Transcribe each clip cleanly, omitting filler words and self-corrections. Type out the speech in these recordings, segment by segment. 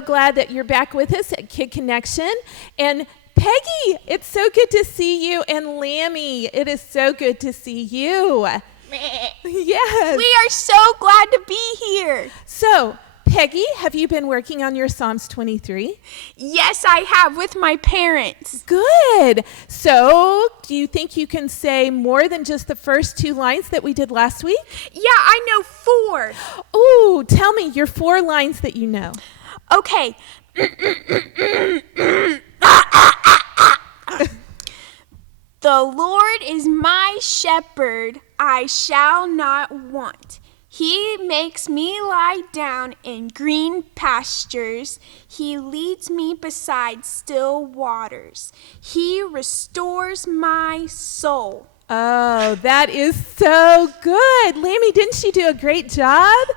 so glad that you're back with us at Kid Connection. And Peggy, it's so good to see you. And Lamby, it is so good to see you. Yes. We are so glad to be here. So, Peggy, have you been working on your Psalms 23? Yes, I have, with my parents. Good. So, do you think you can say more than just the first 2 lines that we did last week? Yeah, I know 4. Ooh, tell me your 4 lines that you know. Okay. The Lord is my shepherd, I shall not want. He makes me lie down in green pastures. He leads me beside still waters. He restores my soul. Oh, that is so good. Lamby, didn't she do a great job?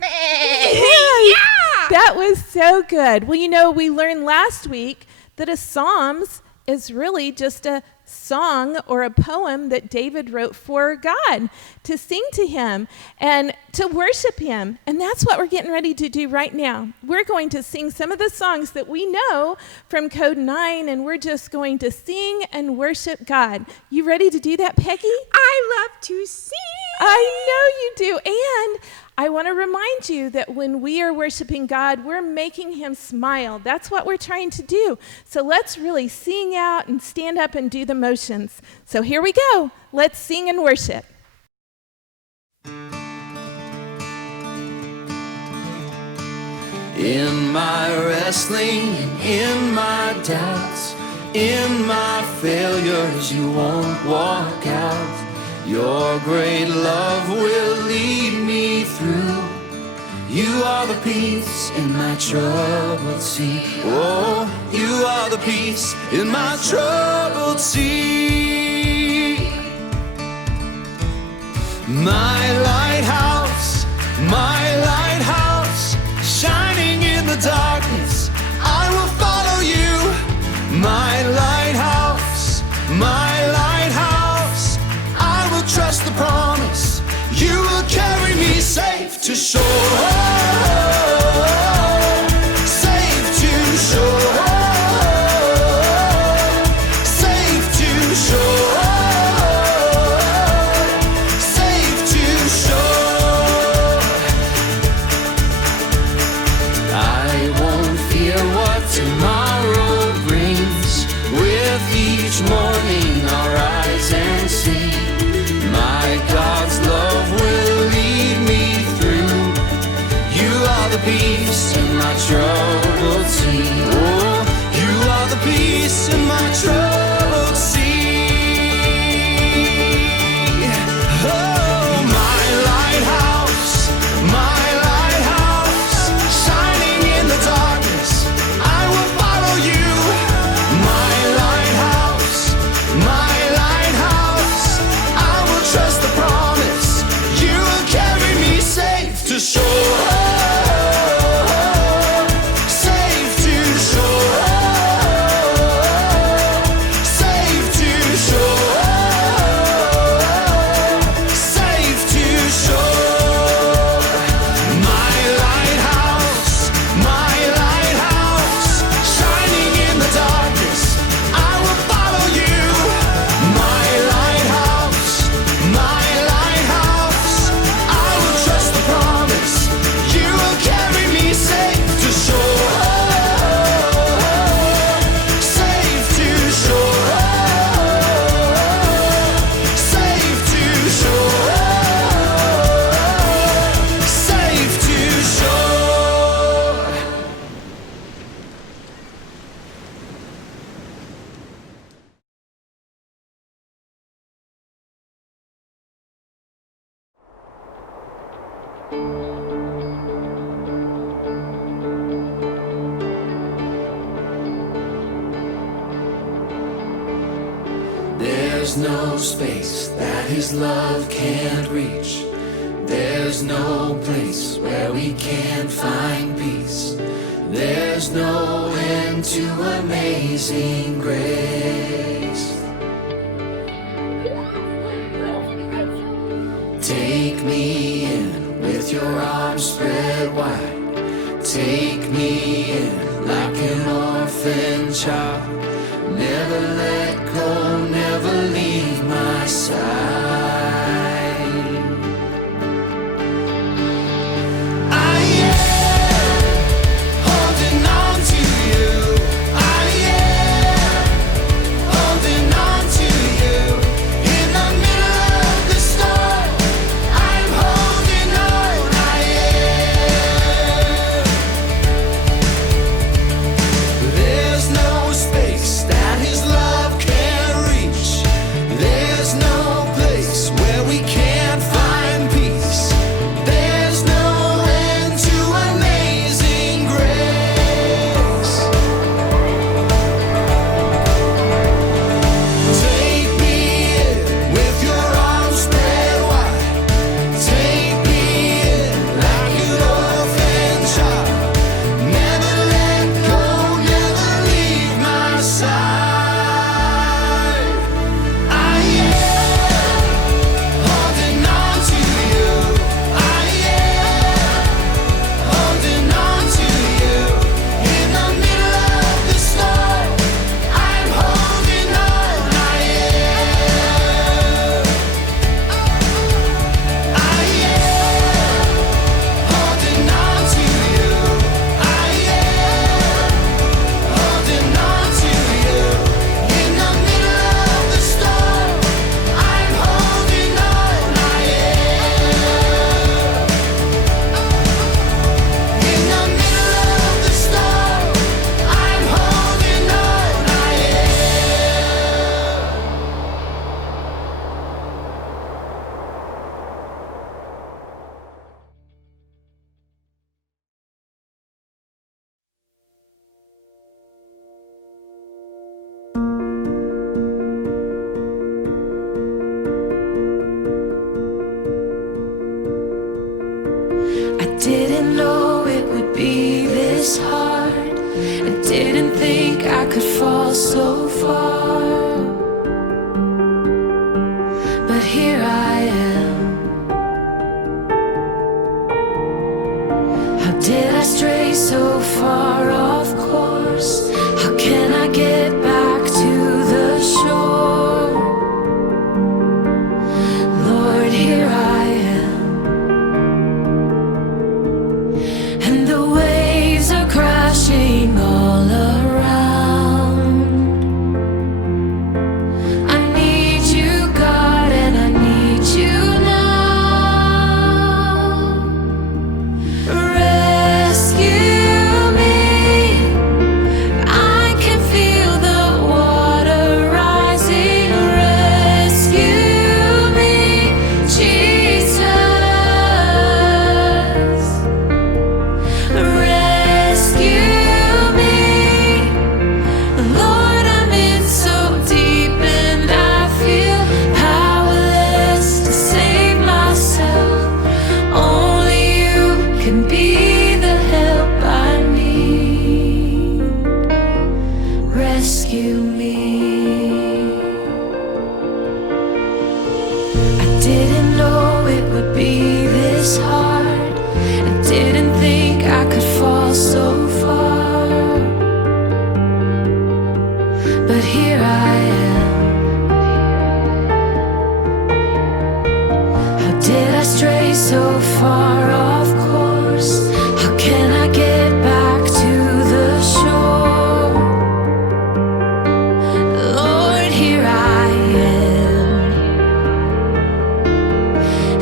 Yes, Yeah! that was so good. Well, we learned last week that a Psalms is really just a song or a poem that David wrote for God to sing to him and to worship him. And that's what we're getting ready to do right now. We're going to sing some of the songs that we know from Code 9, and we're just going to sing and worship God. You ready to do that, Peggy? I love to sing. I know you do. And I want to remind you that when we are worshiping God, we're making him smile. That's what we're trying to do. So let's really sing out and stand up and do the motions. So here we go. Let's sing and worship. In my wrestling, in my doubts, in my failures, you won't walk out. Your great love will lead me through. You are the peace in my troubled sea. Oh, you are the peace in my troubled sea. My lighthouse, shining in the darkness, I will follow you. My lighthouse, I will trust the promise. You will carry me safe to shore. Safe to shore. Safe to shore. Safe to shore. I won't fear what tomorrow brings. With each morning I'll rise and see. My God's love will lead me through. You are the peace in my troubled sea. Oh, you are the peace in my troubled sea. Oh, my lighthouse, shining in the darkness, I will follow you. My lighthouse, I will trust the promise. You will carry me safe to shore. Safe to shore. Safe to shore. Safe to shore. My lighthouse, shining in the darkness, I will follow you. My lighthouse, I will trust the promise. You will carry me safe to shore. Safe to shore. Safe to shore. Safe to shore. There's no space that his love can't reach. There's no place where we can't find peace. There's no end to amazing grace. Take me in with your arms spread wide. Take me in like an orphan child. Never let go, never leave my side. I am holding on to you. I am holding on to you. In the middle of the storm, I'm holding on. I am. There's no space that His love can't reach. There's no place where we can't find peace. There's no end to amazing grace. Take me in with your arms spread wide. Take me in like an orphan child. Never let go, never leave my side. I am holding on to you. I am holding on to you. In the middle of the storm, I'm holding on. I am. I am holding on to you. I am holding on to you. In the middle of the storm, I'm holding on. I am. In the middle of the storm, I'm holding on. I I didn't know it would be this hard. I didn't think I could fall so far. But here I am. How did I stray so far off course? How can I get back to the shore? Lord, here I am. And the waves are crashing all around. I need you, God, and I need you now. Rescue me. I can feel the water rising. Rescue me, Jesus. Rescue me, Lord, I'm in so deep and I feel powerless to save myself. Only you can be the help I need. Rescue me. I didn't know it would be this hard. I didn't think I could fall so far. But here I am. How did I stray so far off course? How can I get back to the shore? Lord, here I am.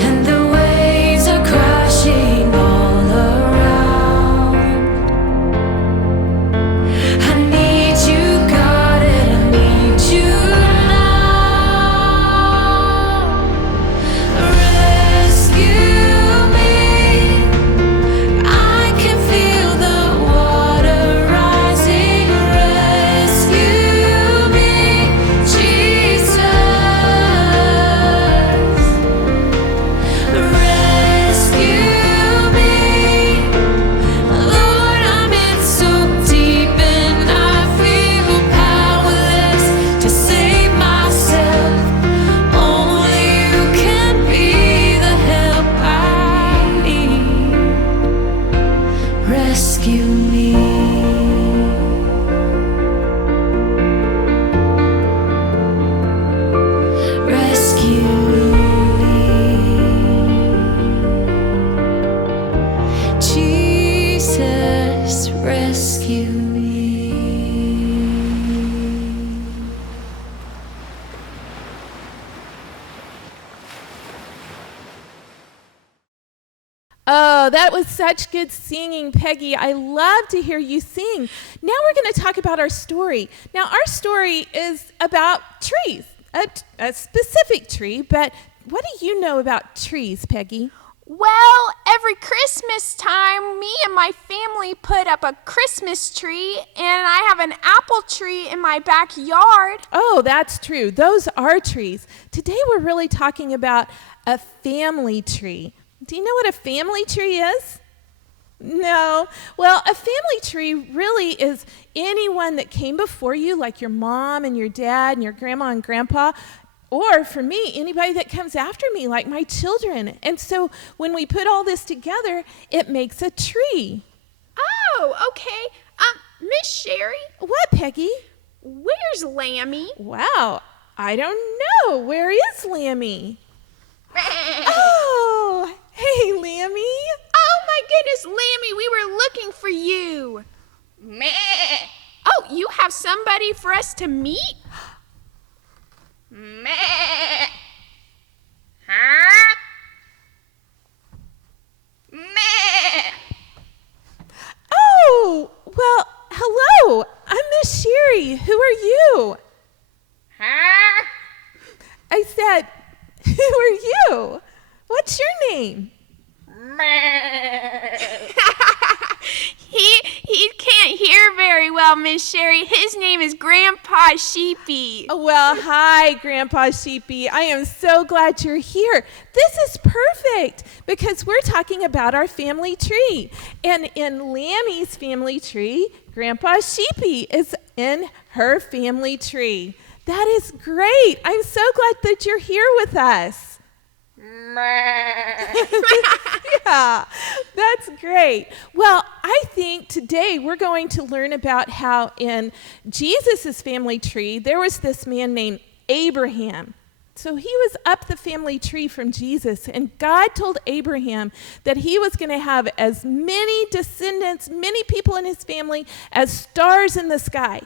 And the waves are crashing all around. I need you, God, and I need you now. Rescue me. Oh, that was such good singing, Peggy. I love to hear you sing. Now we're going to talk about our story. Now, our story is about trees, a specific tree, but what do you know about trees, Peggy? Well, every Christmas time, me and my family put up a Christmas tree, and I have an apple tree in my backyard. Oh, that's true. Those are trees. Today we're really talking about a family tree. Do you know what a family tree is? No. Well, a family tree really is anyone that came before you, like your mom and your dad and your grandma and grandpa. Or for me, anybody that comes after me, like my children. And so when we put all this together, it makes a tree. Oh, okay. Miss Cheri? What, Peggy? Where's Lamby? Wow, I don't know. Where is Lammy? Oh, hey, Lammy. Oh my goodness, Lamby, we were looking for you. Meh. Oh, you have somebody for us to meet? Meh. Huh? Meh. Oh, well, hello. I'm Miss Cheri. Who are you? Huh? I said, who are you? What's your name? He can't hear very well, Miss Cheri. His name is Grandpa Sheepy. Oh, well, hi, Grandpa Sheepy. I am so glad you're here. This is perfect because we're talking about our family tree. And in Lammy's family tree, Grandpa Sheepy is in her family tree. That is great. I'm so glad that you're here with us. Yeah, that's great. Well, I think today we're going to learn about how in Jesus' family tree, there was this man named Abraham. So he was up the family tree from Jesus, and God told Abraham that he was going to have as many descendants, many people in his family, as stars in the sky.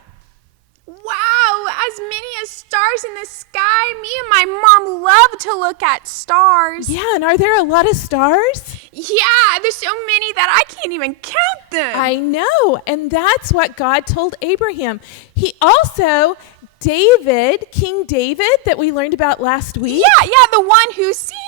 Wow, as many as stars in the sky. Me and my mom love to look at stars. Yeah, and are there a lot of stars? Yeah, there's so many that I can't even count them. I know, and that's what God told Abraham. He also, David, King David, that we learned about last week. Yeah, the one who sings.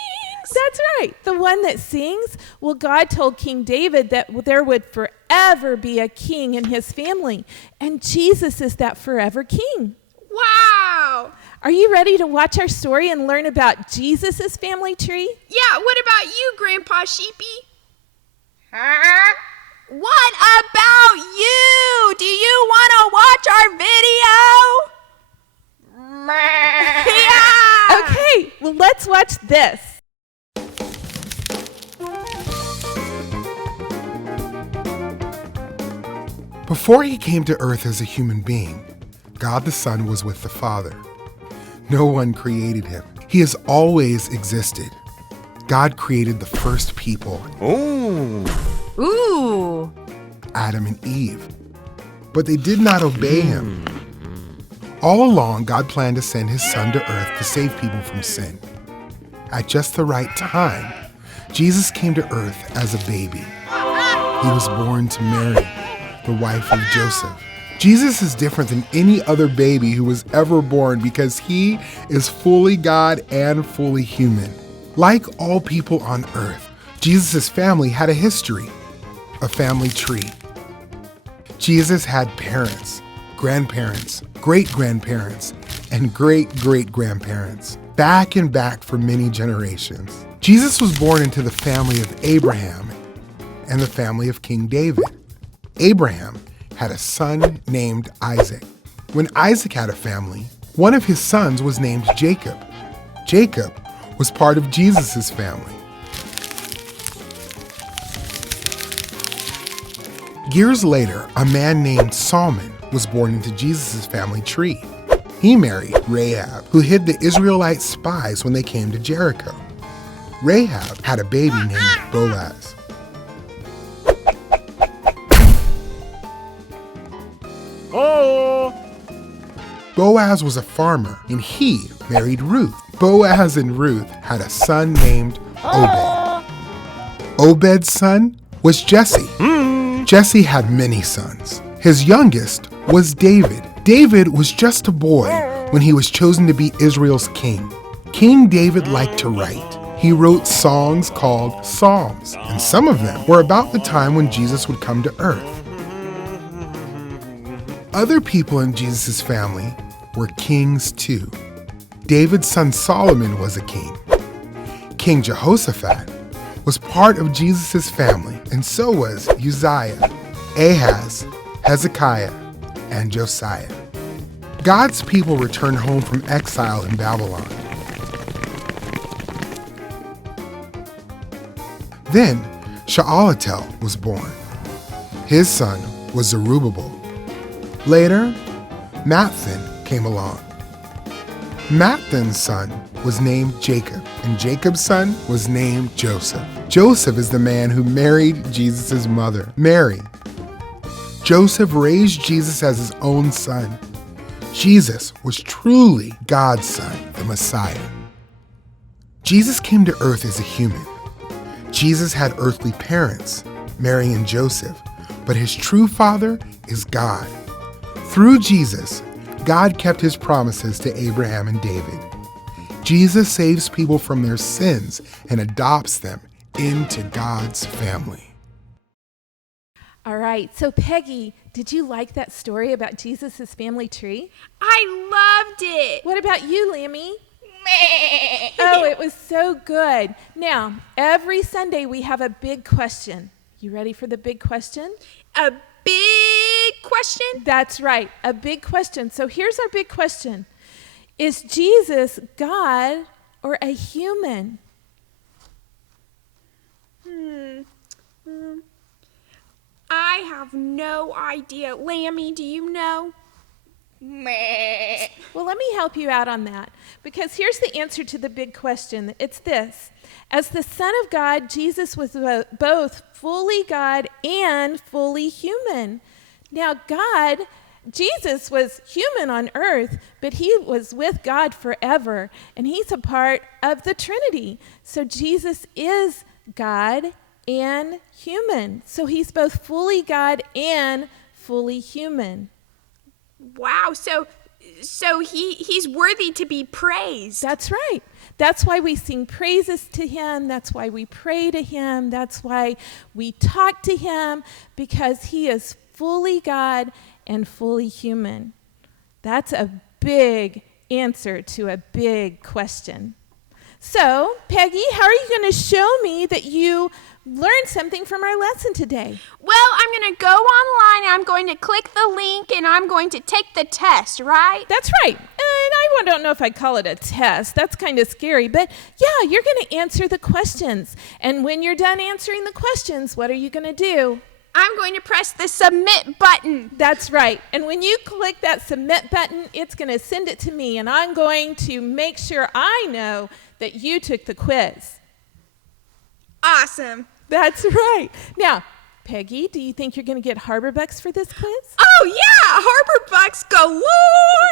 That's right, the one that sings. Well, God told King David that there would forever be a king in his family, and Jesus is that forever king. Wow. Are you ready to watch our story and learn about Jesus' family tree? Yeah, what about you, Grandpa Sheepy? Huh? What about you? Do you want to watch our video? Yeah. Okay, well, let's watch this. Before he came to earth as a human being, God the Son was with the Father. No one created him. He has always existed. God created the first people, Ooh. Adam and Eve. But they did not obey him. All along, God planned to send his Son to earth to save people from sin. At just the right time, Jesus came to earth as a baby. He was born to Mary, the wife of Joseph. Jesus is different than any other baby who was ever born because he is fully God and fully human. Like all people on earth, Jesus' family had a history, a family tree. Jesus had parents, grandparents, great-grandparents, and great-great-grandparents, back and back for many generations. Jesus was born into the family of Abraham and the family of King David. Abraham had a son named Isaac. When Isaac had a family, one of his sons was named Jacob. Jacob was part of Jesus' family. Years later, a man named Solomon was born into Jesus' family tree. He married Rahab, who hid the Israelite spies when they came to Jericho. Rahab had a baby named Boaz. Boaz was a farmer, and he married Ruth. Boaz and Ruth had a son named Obed. Obed's son was Jesse. Jesse had many sons. His youngest was David. David was just a boy when he was chosen to be Israel's king. King David liked to write. He wrote songs called Psalms, and some of them were about the time when Jesus would come to earth. Other people in Jesus' family were kings too. David's son Solomon was a king. King Jehoshaphat was part of Jesus' family, and so was Uzziah, Ahaz, Hezekiah, and Josiah. God's people returned home from exile in Babylon. Then Shealtiel was born. His son was Zerubbabel. Later, Matthan came along. Matthan's son was named Jacob, and Jacob's son was named Joseph. Joseph is the man who married Jesus' mother, Mary. Joseph raised Jesus as his own son. Jesus was truly God's son, the Messiah. Jesus came to earth as a human. Jesus had earthly parents, Mary and Joseph, but his true father is God. Through Jesus, God kept his promises to Abraham and David. Jesus saves people from their sins and adopts them into God's family. All right, so Peggy, did you like that story about Jesus' family tree? I loved it. What about you, Lammy? Oh, it was so good. Now, every Sunday we have a big question. You ready for the big question? A big question? That's right, a big question. So here's our big question. Is Jesus God or a human? I have no idea. Lammy, do you know? Well, let me help you out on that, because here's the answer to the big question. It's this. As the Son of God, Jesus was both fully God and fully human. Now, Jesus was human on earth, but he was with God forever, and he's a part of the Trinity. So Jesus is God and human. So he's both fully God and fully human. Wow, so he's worthy to be praised. That's right. That's why we sing praises to him. That's why we pray to him. That's why we talk to him, because he is fully God and fully human. That's a big answer to a big question. So, Peggy, how are you going to show me that you learned something from our lesson today? Well, I'm going to go online, and I'm going to click the link, and I'm going to take the test, right? That's right. And I don't know if I'd call it a test. That's kind of scary. But yeah, you're going to answer the questions. And when you're done answering the questions, what are you going to do? I'm going to press the submit button. That's right. And when you click that submit button, it's going to send it to me. And I'm going to make sure I know that you took the quiz. Awesome. That's right. Now, Peggy, do you think you're going to get Harbor Bucks for this quiz? Oh, yeah, Harbor Bucks galore.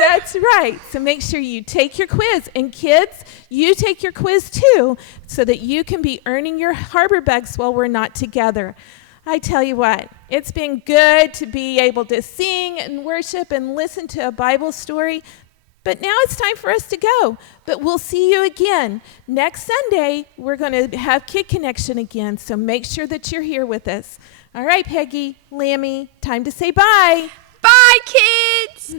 That's right. So make sure you take your quiz. And kids, you take your quiz too, so that you can be earning your Harbor Bucks while we're not together. I tell you what, it's been good to be able to sing and worship and listen to a Bible story. But now it's time for us to go. But we'll see you again. Next Sunday, we're going to have Kid Connection again, so make sure that you're here with us. All right, Peggy, Lammy, time to say bye. Bye, kids.